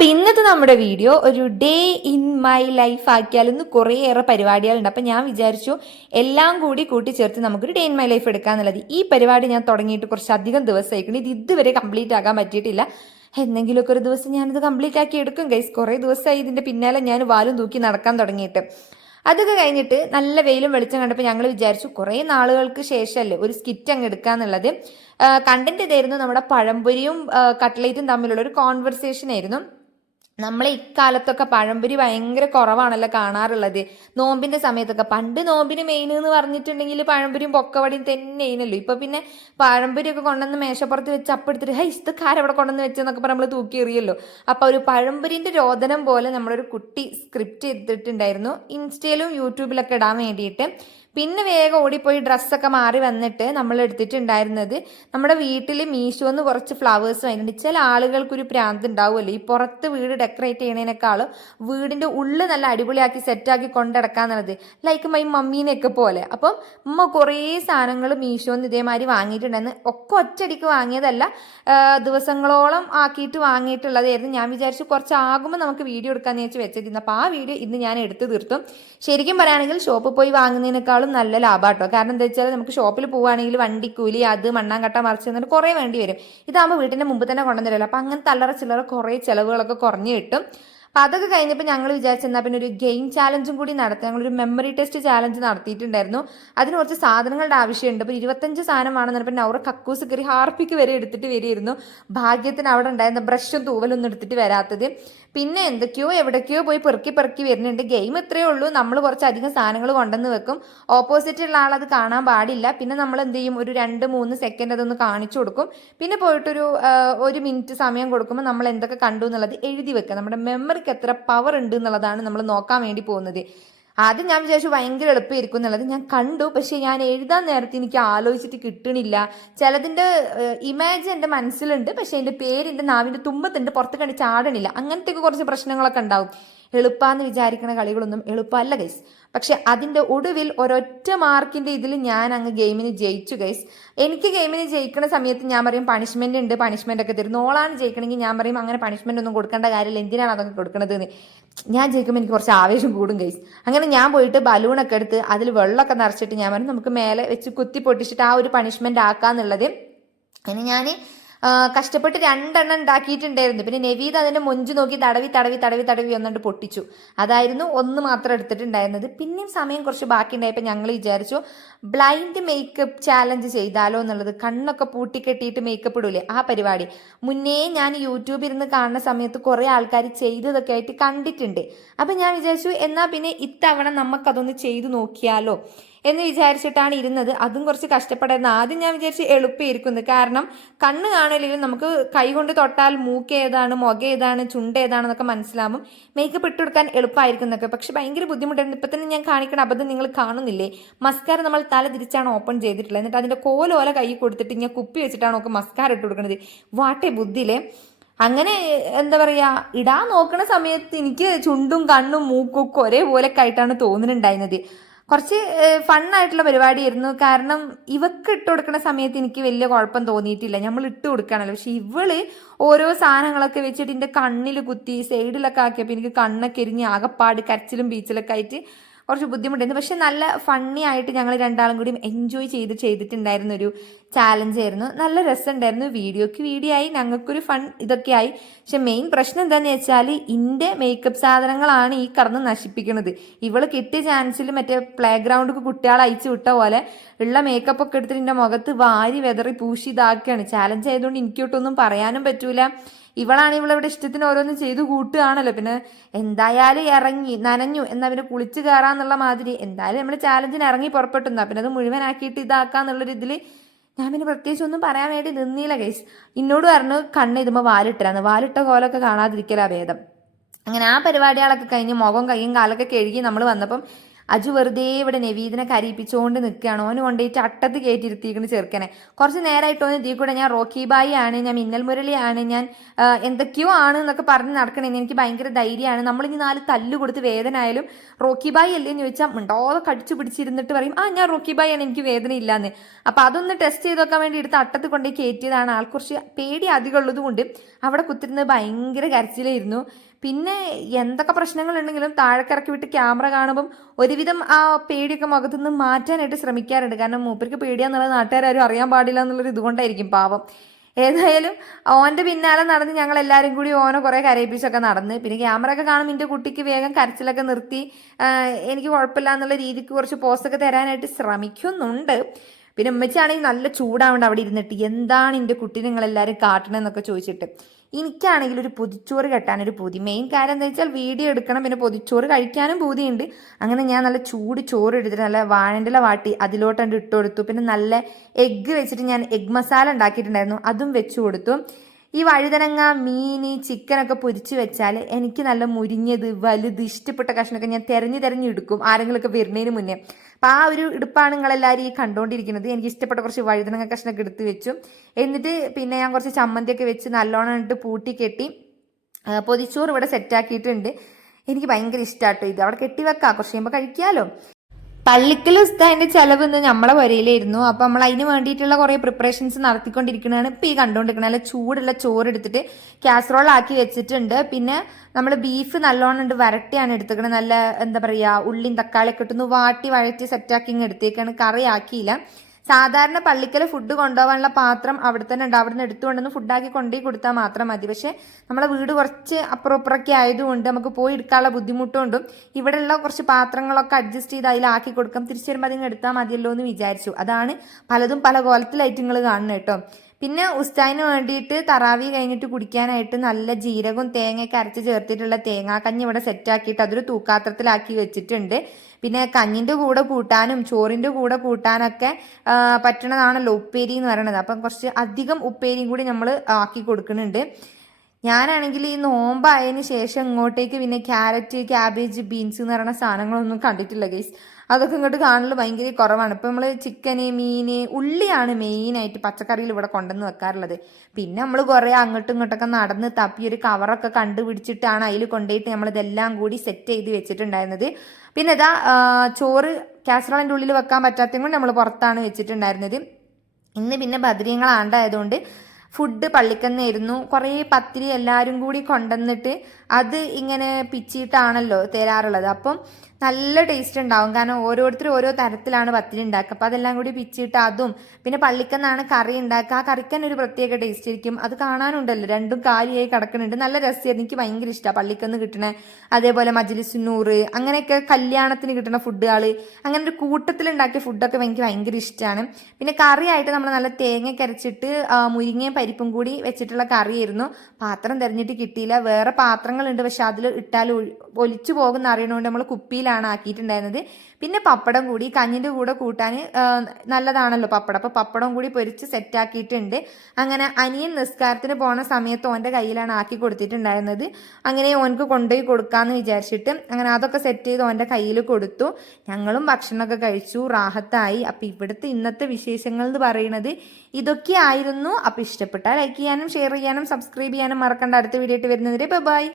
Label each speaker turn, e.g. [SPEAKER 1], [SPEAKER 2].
[SPEAKER 1] അപ്പൊ ഇന്നത്തെ നമ്മുടെ വീഡിയോ ഒരു ഡേ ഇൻ മൈ ലൈഫ് ആക്കിയാലെന്ന് കുറേയേറെ പരിപാടികളുണ്ട്. അപ്പൊ ഞാൻ വിചാരിച്ചു എല്ലാം കൂടി കൂട്ടിച്ചേർത്ത് നമുക്കൊരു ഡേ ഇൻ മൈ ലൈഫ് എടുക്കാന്നുള്ളത് ഈ പരിപാടി ഞാൻ തുടങ്ങിയിട്ട് കുറച്ചധികം ദിവസമായിക്കണം. ഇത് ഇതുവരെ കംപ്ലീറ്റ് ആകാൻ പറ്റിയിട്ടില്ല. എന്തെങ്കിലുമൊക്കെ ഒരു ദിവസം ഞാനിത് കംപ്ലീറ്റ് ആക്കി എടുക്കും ഗൈസ് കുറേ ദിവസമായി ഇതിന്റെ പിന്നാലെ ഞാൻ വാലും തൂക്കി നടക്കാൻ തുടങ്ങിയിട്ട്. അതൊക്കെ കഴിഞ്ഞിട്ട് നല്ല വെയിലും വെളിച്ചം കണ്ടപ്പോൾ ഞങ്ങൾ വിചാരിച്ചു കുറേ നാളുകൾക്ക് ശേഷമല്ലേ ഒരു സ്കിറ്റ് അങ്ങ് എടുക്കാന്നുള്ളത് കണ്ടന്റ് ഇതായിരുന്നു നമ്മുടെ പഴംപൊരിയും കട്ട്ലേറ്റും തമ്മിലുള്ള ഒരു കോൺവെർസേഷൻ ആയിരുന്നു. നമ്മളെ ഇക്കാലത്തൊക്കെ പഴംപൊരി ഭയങ്കര കുറവാണല്ലോ കാണാറുള്ളത്. നോമ്പിന്റെ സമയത്തൊക്കെ. പണ്ട് നോമ്പിന് മെയിൻ എന്ന് പറഞ്ഞിട്ടുണ്ടെങ്കിൽ പഴംപൊരിയും പൊക്കവടിയും തന്നെ തന്നെയാണല്ലോ ഇപ്പൊ പിന്നെ പഴംപൊരിയൊക്കെ കൊണ്ടുവന്ന് മേശപ്പുറത്ത് വെച്ച് അപ്പെടുത്തിട്ട് ഹൈ ഇതൊക്കെ ആരവിടെ കൊണ്ടുവന്ന് വെച്ചെന്നൊക്കെ പറഞ്ഞ് നമ്മൾ തൂക്കി എറിയല്ലോ. അപ്പൊ ഒരു പഴംപൊരിന്റെ രോദനം പോലെ നമ്മളൊരു കുട്ടി സ്ക്രിപ്റ്റ് ചെയ്തിട്ടുണ്ടായിരുന്നു. ഇൻസ്റ്റയിലും യൂട്യൂബിലൊക്കെ ഇടാൻ വേണ്ടിയിട്ട്. പിന്നെ വേഗം ഓടിപ്പോയി ഡ്രസ്സൊക്കെ മാറി വന്നിട്ട് നമ്മൾ എടുത്തിട്ടുണ്ടായിരുന്നത് നമ്മുടെ വീട്ടിൽ മീഷോന്ന് കുറച്ച് ഫ്ലവേഴ്സ് വാങ്ങിയിട്ടുണ്ട്. ചില ആളുകൾക്കൊരു പ്രാന്ത് ഉണ്ടാവുമല്ലോ. ഈ പുറത്ത് വീട് ഡെക്കറേറ്റ് ചെയ്യണേനേക്കാളും വീടിന്റെ ഉള്ളിൽ നല്ല അടിപൊളിയാക്കി സെറ്റാക്കി കൊണ്ടിടക്കാന്നുള്ളത്. ലൈക്ക് മൈ മമ്മീനെയൊക്കെ പോലെ. അപ്പം ഉമ്മ കുറേ സാധനങ്ങൾ മീഷോന്ന് ഇതേമാതിരി വാങ്ങിയിട്ടുണ്ടായിരുന്നു ഒക്കെ ഒറ്റയടിക്ക് വാങ്ങിയതല്ല. ദിവസങ്ങളോളം ആക്കിയിട്ട് വാങ്ങിയിട്ടുള്ളതായിരുന്നു. ഞാൻ വിചാരിച്ചു കുറച്ച് ആകുമ്പോൾ നമുക്ക് വീഡിയോ എടുക്കാമെന്ന് വെച്ച് വെച്ചിരുന്നു. അപ്പോൾ ആ വീഡിയോ ഇന്ന് ഞാൻ എടുത്തു തീർത്തും. ശരിക്കും പറയുകയാണെങ്കിൽ ഷോപ്പിൽ പോയി വാങ്ങുന്നതിനേക്കാളും നല്ല ലാഭമാട്ടോ കാരണം എന്താ വെച്ചാൽ നമുക്ക് ഷോപ്പിൽ പോവുകയാണെങ്കിൽ വണ്ടിക്കൂലി അത് മണ്ണാങ്കട്ട മറിച്ച് എന്നിട്ട് കുറേ വേണ്ടി വരും. ഇതാകുമ്പോൾ വീട്ടിന്റെ മുമ്പ് തന്നെ കൊണ്ടുവന്നിരല്ലോ അപ്പം അങ്ങനത്തെ അല്ലറ ചില്ലറ കുറേ ചിലവുകളൊക്കെ കുറഞ്ഞു കിട്ടും. അപ്പം അതൊക്കെ കഴിഞ്ഞപ്പോൾ ഞങ്ങൾ വിചാരിച്ചെന്നാൽ പിന്നെ ഒരു ഗെയിം ചാലഞ്ചും കൂടി നടത്തി. ഞങ്ങളൊരു മെമ്മറി ടെസ്റ്റ് ചാലഞ്ച് നടത്തിയിട്ടുണ്ടായിരുന്നു. അതിന് കുറച്ച് സാധനങ്ങളുടെ ആവശ്യമുണ്ട്. അപ്പോൾ ഇരുപത്തഞ്ച് സാധനം വേണമെന്ന് പറഞ്ഞപ്പോൾ നൗറ കക്കൂസ് കയറി ഹാർപ്പിക്ക് വരെ എടുത്തിട്ട് വരികയായിരുന്നു. ഭാഗ്യത്തിന് അവിടെ ഉണ്ടായിരുന്ന ബ്രഷും തൂവലൊന്നും എടുത്തിട്ട് വരാത്തത്. പിന്നെ എന്തൊക്കെയോ എവിടേക്കോ പോയി പെറുക്കി പെറുക്കി വരുന്നുണ്ട്. ഗെയിം ഇത്രയേ ഉള്ളൂ. നമ്മൾ കുറച്ചധികം സാധനങ്ങൾ കൊണ്ടുവന്ന് വെക്കും. ഓപ്പോസിറ്റുള്ള ആൾ അത് കാണാൻ പാടില്ല. പിന്നെ നമ്മൾ എന്ത് ചെയ്യും? ഒരു രണ്ട് മൂന്ന് സെക്കൻഡ് അതൊന്ന് കാണിച്ചു കൊടുക്കും. പിന്നെ പോയിട്ടൊരു ഒരു മിനിറ്റ് സമയം കൊടുക്കുമ്പോൾ നമ്മൾ എന്തൊക്കെ കണ്ടു എന്നുള്ളത് എഴുതി വെക്കുക. നമ്മുടെ മെമ്മറിക്ക് എത്ര പവർ ഉണ്ട് എന്നുള്ളതാണ് നമ്മൾ നോക്കാൻ വേണ്ടി പോകുന്നത്. ആദ്യം ഞാൻ വിചാരിച്ചു ഭയങ്കര എളുപ്പമായിരിക്കും എന്നുള്ളത് ഞാൻ കണ്ടു. പക്ഷെ ഞാൻ എഴുതാൻ നേരത്തെ എനിക്ക് ആലോചിച്ചിട്ട് കിട്ടണില്ല. ചിലതിന്റെ ഇമേജ് എന്റെ മനസ്സിലുണ്ട്. പക്ഷെ എന്റെ പേര് എന്റെ നാവിന്റെ തുമ്പത്തുണ്ട് പുറത്ത് കണ്ട് ചാടണില്ല. അങ്ങനത്തെയൊക്കെ കുറച്ച് പ്രശ്നങ്ങളൊക്കെ ഉണ്ടാവും. എളുപ്പാന്ന് വിചാരിക്കുന്ന കളികളൊന്നും എളുപ്പമല്ല ഗൈസ് പക്ഷെ അതിന്റെ ഒടുവിൽ ഒരൊറ്റ മാർക്കിന്റെ ഇതിൽ ഞാൻ അങ്ങ് ഗെയിമിന് ജയിച്ചു ഗൈസ് എനിക്ക് ഗെയിമിന് ജയിക്കുന്ന സമയത്ത് ഞാൻ പറയും പണിഷ്മെന്റ് ഉണ്ട് പണിഷ്മെന്റ് ഒക്കെ തരും. നോളാണ് ജയിക്കണമെങ്കിൽ ഞാൻ പറയും അങ്ങനെ പണിഷ്മെന്റ് ഒന്നും കൊടുക്കേണ്ട കാര്യമില്ല. എന്തിനാണ് അതൊക്കെ കൊടുക്കുന്നത് എന്ന്. ഞാൻ ജയിക്കുമ്പോൾ എനിക്ക് കുറച്ച് ആവേശം കൂടും ഗൈസ് അങ്ങനെ ഞാൻ പോയിട്ട് ബലൂണൊക്കെ എടുത്ത് അതിൽ വെള്ളമൊക്കെ നിറച്ചിട്ട് ഞാൻ പറഞ്ഞു നമുക്ക് മേലെ വെച്ച് കുത്തി പൊട്ടിച്ചിട്ട് ആ ഒരു പണിഷ്മെന്റ് ആക്കാന്നുള്ളത്. അങ്ങനെ ഞാൻ കഷ്ടപ്പെട്ട് രണ്ടെണ്ണം ഉണ്ടാക്കിയിട്ടുണ്ടായിരുന്നു പിന്നെ നവീദ് അതിന്റെ മൊഞ്ച് നോക്കി തടവി തടവി തടവി തടവി ഒന്നുകൊണ്ട് പൊട്ടിച്ചു. അതായിരുന്നു ഒന്ന് മാത്രം എടുത്തിട്ടുണ്ടായിരുന്നത്. പിന്നെയും സമയം കുറച്ച് ബാക്കി ഉണ്ടായപ്പോൾ ഞങ്ങൾ വിചാരിച്ചു ബ്ലൈൻഡ് മേക്കപ്പ് ചാലഞ്ച് ചെയ്താലോ എന്നുള്ളത്. കണ്ണൊക്കെ പൂട്ടിക്കെട്ടിയിട്ട് മേക്കപ്പ് ഇടൂലേ ആ പരിപാടി. മുന്നേ ഞാൻ യൂട്യൂബിൽ ഇരുന്ന് കാണുന്ന സമയത്ത് കുറേ ആൾക്കാർ ചെയ്തതൊക്കെ ആയിട്ട് കണ്ടിട്ടുണ്ട്. അപ്പം ഞാൻ വിചാരിച്ചു എന്നാൽ പിന്നെ ഇത്തവണ നമുക്കതൊന്ന് ചെയ്തു നോക്കിയാലോ. എന്ന് വിചാരിച്ചിട്ടാണ് ഇരുന്നത്. അതും കുറച്ച് കഷ്ടപ്പെടായിരുന്നു. ആദ്യം ഞാൻ വിചാരിച്ച് എളുപ്പമായിരിക്കുന്നത് കാരണം കണ്ണ് കാണില്ലെങ്കിലും നമുക്ക് കൈ കൊണ്ട് തൊട്ടാൽ മൂക്ക് ഏതാണ് മുഖ ഏതാണ് ചുണ്ട് ഏതാണെന്നൊക്കെ മനസ്സിലാവും. മേക്കപ്പ് ഇട്ട് കൊടുക്കാൻ എളുപ്പമായിരിക്കുന്നൊക്കെ പക്ഷെ ഭയങ്കര ബുദ്ധിമുട്ടുണ്ട് ഇപ്പം തന്നെ ഞാൻ കാണിക്കണ അബദ്ധം നിങ്ങൾ കാണുന്നില്ലേ? മസ്കാര നമ്മൾ തല തിരിച്ചാണ് ഓപ്പൺ ചെയ്തിട്ടുള്ളത്. എന്നിട്ട് അതിന്റെ കോലോല കൈ കൊടുത്തിട്ട് ഇങ്ങനെ കുപ്പി വെച്ചിട്ടാണ് നമുക്ക് മസ്കാര ഇട്ട് കൊടുക്കുന്നത് വാട്ടേ ബുദ്ധിയിലെ അങ്ങനെ എന്താ പറയാ ഇടാൻ നോക്കുന്ന സമയത്ത് എനിക്ക് ചുണ്ടും കണ്ണും മൂക്കും ഒക്കെ ഒരേപോലെ ആയിട്ടാണ് തോന്നുന്നുണ്ടായിരുന്നത് കുറച്ച് ഫണ്ണായിട്ടുള്ള പരിപാടിയായിരുന്നു. കാരണം ഇവക്ക് ഇട്ട് കൊടുക്കുന്ന സമയത്ത് എനിക്ക് വലിയ കുഴപ്പം തോന്നിയിട്ടില്ല. നമ്മൾ ഇട്ട് കൊടുക്കുകയാണല്ലോ പക്ഷെ ഇവൾ ഓരോ സാധനങ്ങളൊക്കെ വെച്ചിട്ട് എന്റെ കണ്ണിൽ കുത്തി സൈഡിലൊക്കെ ആക്കിയപ്പോൾ എനിക്ക് കണ്ണൊക്കെ എരിഞ്ഞ് ആകപ്പാട് കരച്ചിലും ബീച്ചിലൊക്കെ ആയിട്ട് കുറച്ച് ബുദ്ധിമുട്ടായിരുന്നു. പക്ഷെ നല്ല ഫണ്ണി ആയിട്ട് ഞങ്ങൾ രണ്ടാളും കൂടി എൻജോയ് ചെയ്ത് ചെയ്തിട്ടുണ്ടായിരുന്ന ഒരു ചാലഞ്ച് ആയിരുന്നു. നല്ല രസമുണ്ടായിരുന്നു വീഡിയോക്ക് വീഡിയോ ആയി ഞങ്ങൾക്കൊരു ഫൺ ഇതൊക്കെ ആയി. പക്ഷെ മെയിൻ പ്രശ്നം എന്താണെന്ന് വെച്ചാൽ ഇന്റെ മേക്കപ്പ് സാധനങ്ങളാണ് ഈ കറന്ന് നശിപ്പിക്കുന്നത് ഇവൾ കിട്ടിയ ചാൻസിൽ മറ്റേ പ്ലേ ഗ്രൗണ്ടിൽ കുട്ടികളെ അയച്ചു വിട്ട പോലെ ഉള്ള മേക്കപ്പ് ഒക്കെ എടുത്തിട്ട് എന്റെ മുഖത്ത് വാരി വെതറി പൂശി ഇതാക്കുകയാണ്. ചാലഞ്ച് ആയതുകൊണ്ട് എനിക്കൊട്ടൊന്നും പറയാനും പറ്റൂല. ഇവളാണ് ഇവളിവിടെ ഇഷ്ടത്തിന് ഓരോന്നും ചെയ്തു കൂട്ടുകയാണല്ലോ. പിന്നെ എന്തായാലും ഇറങ്ങി നനഞ്ഞു എന്നാ പിന്നെ കുളിച്ച് കയറാന്നുള്ള മാതിരി. എന്തായാലും നമ്മൾ ചാലഞ്ചിന് ഇറങ്ങി പുറപ്പെട്ടു. എന്നാ പിന്നെ അത് മുഴുവനാക്കിയിട്ട് ഇതാക്കാന്നുള്ളൊരു ഇതിൽ ഞാൻ പിന്നെ പ്രത്യേകിച്ച് ഒന്നും പറയാൻ വേണ്ടി നിന്നില്ല കേസ് എന്നോട് പറഞ്ഞു കണ്ണ് ഇതുമ്പോൾ വാലിട്ടരാന്ന് വാലിട്ട കോലൊക്കെ കാണാതിരിക്കലാ ഭേദം. അങ്ങനെ ആ പരിപാടികളൊക്കെ കഴിഞ്ഞ് മുഖം കൈയും കാലൊക്കെ കഴുകി നമ്മൾ വന്നപ്പം അജു വെറുതെ ഇവിടെ നവീദിനെ കരയിപ്പിച്ചുകൊണ്ട് നിൽക്കുകയാണ് ഓന് കൊണ്ടുപോയിട്ട് അട്ടത്ത് കയറ്റിരുത്തിയിരിക്കുന്ന ചെറുക്കനെ. കുറച്ച് നേരമായിട്ട് ഓന് ഇതിൽ ഞാൻ റോക്കിബായി ആണ് ഞാൻ മിന്നൽ മുരളിയാണ് ഞാൻ എന്തൊക്കെയോ ആണ് എന്നൊക്കെ പറഞ്ഞ് നടക്കണേ എനിക്ക് ഭയങ്കര ധൈര്യമാണ്. നമ്മളിനി നാല് തല്ല് കൊടുത്ത് വേദന ആയാലും റോക്കി ബായി അല്ലേ എന്ന് ചോദിച്ചാൽ ഉണ്ടോ കടിച്ചു പിടിച്ചിരുന്നിട്ട് പറയും ആ ഞാൻ റോക്കിബായി ആണ് എനിക്ക് വേദന ഇല്ലാന്ന്. അപ്പൊ അതൊന്ന് ടെസ്റ്റ് ചെയ്ത് നോക്കാൻ വേണ്ടി എടുത്ത് അട്ടത്ത് കൊണ്ടുപോയി കയറ്റിയതാണ് ആൾ പേടി അധികം ഉള്ളത് കൊണ്ട് അവിടെ കുത്തിരുന്നത് ഭയങ്കര കരച്ചിലായിരുന്നു. പിന്നെ എന്തൊക്കെ പ്രശ്നങ്ങളുണ്ടെങ്കിലും താഴെക്കിറക്കി വിട്ട് ക്യാമറ കാണുമ്പം ഒരുവിധം ആ പേടിയൊക്കെ മുഖത്തു നിന്ന് മാറ്റാനായിട്ട് ശ്രമിക്കാറുണ്ട്. കാരണം മൂപ്പർക്ക് പേടിയാന്നുള്ളത് നാട്ടുകാരും അറിയാൻ പാടില്ല എന്നുള്ളൊരു ഇതുകൊണ്ടായിരിക്കും പാവം. ഏതായാലും ഓന്റെ പിന്നാലെ നടന്ന് ഞങ്ങൾ എല്ലാവരും കൂടി ഓനെ കുറേ കരയിപ്പിച്ചൊക്കെ നടന്ന് പിന്നെ ക്യാമറ ഒക്കെ കാണുമ്പോൾ എന്റെ കുട്ടിക്ക് വേഗം കരച്ചിലൊക്കെ നിർത്തി എനിക്ക് കുഴപ്പമില്ല എന്നുള്ള രീതിക്ക് കുറച്ച് പോസ്റ്റൊക്കെ തരാനായിട്ട് ശ്രമിക്കുന്നുണ്ട്. പിന്നെ ഉമ്മച്ചാണെങ്കിൽ നല്ല ചൂടാവേണ്ട അവിടെ ഇരുന്നിട്ട് എന്താണ് എന്റെ കുട്ടി നിങ്ങളെല്ലാവരും കാട്ടണമെന്നൊക്കെ ചോദിച്ചിട്ട്. എനിക്കാണെങ്കിൽ ഒരു പൊതിച്ചോറ് കെട്ടാനൊരു പൂതി. മെയിൻ കാര്യം എന്താ വെച്ചാൽ വീഡിയോ എടുക്കണം പിന്നെ പൊതിച്ചോറ് കഴിക്കാനും പൂതിയുണ്ട്. അങ്ങനെ ഞാൻ നല്ല ചൂട് ചോറ് എടുത്തിട്ട് നല്ല വാഴന്റെ വാട്ടി അതിലോട്ടുണ്ട് ഇട്ട് കൊടുത്തു. പിന്നെ നല്ല എഗ്ഗ് വെച്ചിട്ട് ഞാൻ എഗ് മസാല ഉണ്ടാക്കിയിട്ടുണ്ടായിരുന്നു. അതും വെച്ചു കൊടുത്തു. ഈ വഴുതനങ്ങ മീൻ ചിക്കനൊക്കെ പൊരിച്ചു വെച്ചാൽ എനിക്ക് നല്ല മുരിഞ്ഞത് വലുത് ഇഷ്ടപ്പെട്ട കഷ്ണമൊക്കെ ഞാൻ തെരഞ്ഞു തെരഞ്ഞു എടുക്കും ആരെങ്കിലുമൊക്കെ വരുന്നതിന് മുന്നേ. അപ്പം ആ ഒരു ഇടുപ്പാണ് നിങ്ങളെല്ലാവരും ഈ കണ്ടുകൊണ്ടിരിക്കുന്നത് എനിക്ക് ഇഷ്ടപ്പെട്ട കുറച്ച് വഴുതനങ്ങ കഷ്ണമൊക്കെ എടുത്ത് വെച്ചു. എന്നിട്ട് പിന്നെ ഞാൻ കുറച്ച് ചമ്മന്തിയൊക്കെ വെച്ച് നല്ലോണം ഇട്ട് പൂട്ടി കെട്ടി പൊതിച്ചോറ് ഇവിടെ സെറ്റാക്കിയിട്ടുണ്ട് എനിക്ക് ഭയങ്കര ഇഷ്ടമാട്ടോ ഇത്. അവിടെ കെട്ടി വെക്കാം കുറച്ച് കഴിക്കാമല്ലോ പള്ളിക്കൽ ഉസ്താദിന്റെ ചെലവ് ഇന്ന് നമ്മളെ വരയിലായിരുന്നു. അപ്പൊ നമ്മൾ അതിന് വേണ്ടിയിട്ടുള്ള കുറെ പ്രിപ്പറേഷൻസ് നടത്തിക്കൊണ്ടിരിക്കുന്നതാണ് ഇപ്പൊ ഈ കണ്ടുകൊണ്ടിരിക്കുന്നത് നല്ല ചൂടുള്ള ചോറ് എടുത്തിട്ട് കാസറോൾ ആക്കി വെച്ചിട്ടുണ്ട്. പിന്നെ നമ്മൾ ബീഫ് നല്ലോണം ഉണ്ട് വരട്ടിയാണ് എടുത്തേക്കണത്. നല്ല എന്താ പറയാ ഉള്ളിയും തക്കാളിയൊക്കെ ഇട്ടൊന്ന് വാട്ടി വഴറ്റി സെറ്റാക്കി എടുത്തേക്കാണ്. കറി ആക്കിയില്ല. സാധാരണ പള്ളിക്കൽ ഫുഡ് കൊണ്ടുപോകാനുള്ള പാത്രം അവിടെ തന്നെ ഉണ്ട് അവിടെ നിന്ന് എടുത്തുകൊണ്ടുവന്ന് ഫുഡാക്കി കൊണ്ടുപോയി കൊടുത്താൽ മാത്രം മതി. പക്ഷേ നമ്മളെ വീട് കുറച്ച് അപ്പുറപ്പുറൊക്കെ ആയതുകൊണ്ട് നമുക്ക് പോയി എടുക്കാനുള്ള ബുദ്ധിമുട്ടുകൊണ്ടും ഇവിടെയുള്ള കുറച്ച് പാത്രങ്ങളൊക്കെ അഡ്ജസ്റ്റ് ചെയ്ത് അതിലാക്കി കൊടുക്കാം. തിരിച്ചു വരുമ്പോൾ അതിങ്ങ് എടുത്താൽ മതിയല്ലോ എന്ന് വിചാരിച്ചു. അതാണ് പലതും പല കോലത്തിലായിട്ട് നിങ്ങൾ കാണുന്നത് കേട്ടോ. പിന്നെ ഉസ്താദിന് വേണ്ടിയിട്ട് തറാവി കഴിഞ്ഞിട്ട് കുടിക്കാനായിട്ട് നല്ല ജീരകവും തേങ്ങയൊക്കെ അരച്ച് ചേർത്തിട്ടുള്ള തേങ്ങാക്കഞ്ഞി ഇവിടെ സെറ്റാക്കിയിട്ട് അതൊരു തൂക്കാത്രത്തിലാക്കി വെച്ചിട്ടുണ്ട്. പിന്നെ കഞ്ഞിന്റെ കൂടെ കൂട്ടാനും ചോറിന്റെ കൂടെ കൂട്ടാനൊക്കെ പറ്റണതാണല്ലോ ഉപ്പേരി എന്ന് പറയുന്നത് അപ്പം കുറച്ച് അധികം ഉപ്പേരിയും കൂടി നമ്മൾ ആക്കി കൊടുക്കുന്നുണ്ട്. ഞാനാണെങ്കിൽ ഈ നോമ്പായതിന് ശേഷം ഇങ്ങോട്ടേക്ക് പിന്നെ ക്യാരറ്റ് ക്യാബേജ് ബീൻസ് എന്ന് പറയുന്ന സാധനങ്ങളൊന്നും കണ്ടിട്ടില്ല ഗൈസ് അതൊക്കെ ഇങ്ങോട്ട് കാണൽ ഭയങ്കര കുറവാണ്. ഇപ്പം നമ്മൾ ചിക്കന് മീന് ഉള്ളിയാണ് മെയിനായിട്ട് പച്ചക്കറിയിൽ ഇവിടെ കൊണ്ടുവന്ന് വെക്കാറുള്ളത്. പിന്നെ നമ്മൾ കുറേ അങ്ങോട്ടും ഇങ്ങോട്ടൊക്കെ നടന്ന് തപ്പി ഒരു കവറൊക്കെ കണ്ടുപിടിച്ചിട്ടാണ് അതിൽ കൊണ്ടുപോയിട്ട് നമ്മളിതെല്ലാം കൂടി സെറ്റ് ചെയ്ത് വെച്ചിട്ടുണ്ടായിരുന്നത്. പിന്നെ ഇതാ ചോറ് കാസറോളിന്റെ ഉള്ളിൽ വെക്കാൻ പറ്റാത്തതും കൊണ്ട് നമ്മൾ പുറത്താണ് വെച്ചിട്ടുണ്ടായിരുന്നത്. ഇന്ന് പിന്നെ ബദ്രീങ്ങളാണ്ടായതുകൊണ്ട് ഫുഡ് പള്ളിക്കന്നായിരുന്നു. കുറേ പത്തിരി എല്ലാവരും കൂടി കൊണ്ടുവന്നിട്ട് അത് ഇങ്ങനെ പിച്ചിട്ടാണല്ലോ തരാറുള്ളത്. അപ്പം നല്ല ടേസ്റ്റ് ഉണ്ടാവും. കാരണം ഓരോരുത്തരും ഓരോ തരത്തിലാണ് പത്തിരി ഉണ്ടാക്കുക. അപ്പം അതെല്ലാം കൂടി പിച്ചിട്ട് അതും പിന്നെ പള്ളിക്കന്നാണ് കറി ഉണ്ടാക്കുക. ആ കറിക്ക് തന്നെ ഒരു പ്രത്യേക ടേസ്റ്റ് ആയിരിക്കും. അത് കാണാനുണ്ടല്ലോ. രണ്ടും കാലിയായി കിടക്കുന്നുണ്ട്. നല്ല രസമായിരുന്നു. എനിക്ക് ഭയങ്കര ഇഷ്ടമാണ് പള്ളിക്കന്ന് കിട്ടണ അതേപോലെ മജ്ലിസുന്നൂറ് അങ്ങനെയൊക്കെ കല്യാണത്തിന് കിട്ടുന്ന ഫുഡുകൾ അങ്ങനെ ഒരു കൂട്ടത്തിൽ ഉണ്ടാക്കിയ ഫുഡൊക്കെ എനിക്ക് ഭയങ്കര ഇഷ്ടമാണ് പിന്നെ കറിയായിട്ട് നമ്മൾ നല്ല തേങ്ങ കരച്ചിട്ട് മുരിങ്ങയും പരിപ്പും കൂടി വെച്ചിട്ടുള്ള കറിയായിരുന്നു. പാത്രം തിരഞ്ഞിട്ട് കിട്ടിയില്ല. വേറെ പാത്രങ്ങളുണ്ട്. പക്ഷെ അതിൽ ഇട്ടാൽ ഒലിച്ചു പോകുന്ന അറിയണോണ്ട് നമ്മൾ കുപ്പിയിലാണ് ആക്കിയിട്ടുണ്ടായിരുന്നത്. പിന്നെ പപ്പടം കൂടി കഞ്ഞിന്റെ കൂടെ കൂട്ടാൻ നല്ലതാണല്ലോ പപ്പടം. അപ്പോൾ പപ്പടം കൂടി പൊരിച്ച് സെറ്റാക്കിയിട്ടുണ്ട് അങ്ങനെ അനിയൻ നിസ്കാരത്തിന് പോണ സമയത്ത് ഓന്റെ കയ്യിലാണ് ആക്കി കൊടുത്തിട്ടുണ്ടായിരുന്നത്. അങ്ങനെ ഓനക്ക് കൊണ്ടുപോയി കൊടുക്കാമെന്ന് വിചാരിച്ചിട്ട് അങ്ങനെ അതൊക്കെ സെറ്റ് ചെയ്ത് ഓന്റെ കയ്യിൽ കൊടുത്തു. ഞങ്ങളും ഭക്ഷണമൊക്കെ കഴിച്ചു റാഹത്തായി. അപ്പം ഇവിടുത്തെ ഇന്നത്തെ വിശേഷങ്ങൾ എന്ന് പറയുന്നത് ഇതൊക്കെ ആയിരുന്നു അപ്പം ഇഷ്ടപ്പെട്ടാൽ ലൈക്ക് ചെയ്യാനും ഷെയർ ചെയ്യാനും സബ്സ്ക്രൈബ് ചെയ്യാനും മറക്കണ്ട. അടുത്ത വീഡിയോ ആയിട്ട് വരുന്നതിരെ ബൈ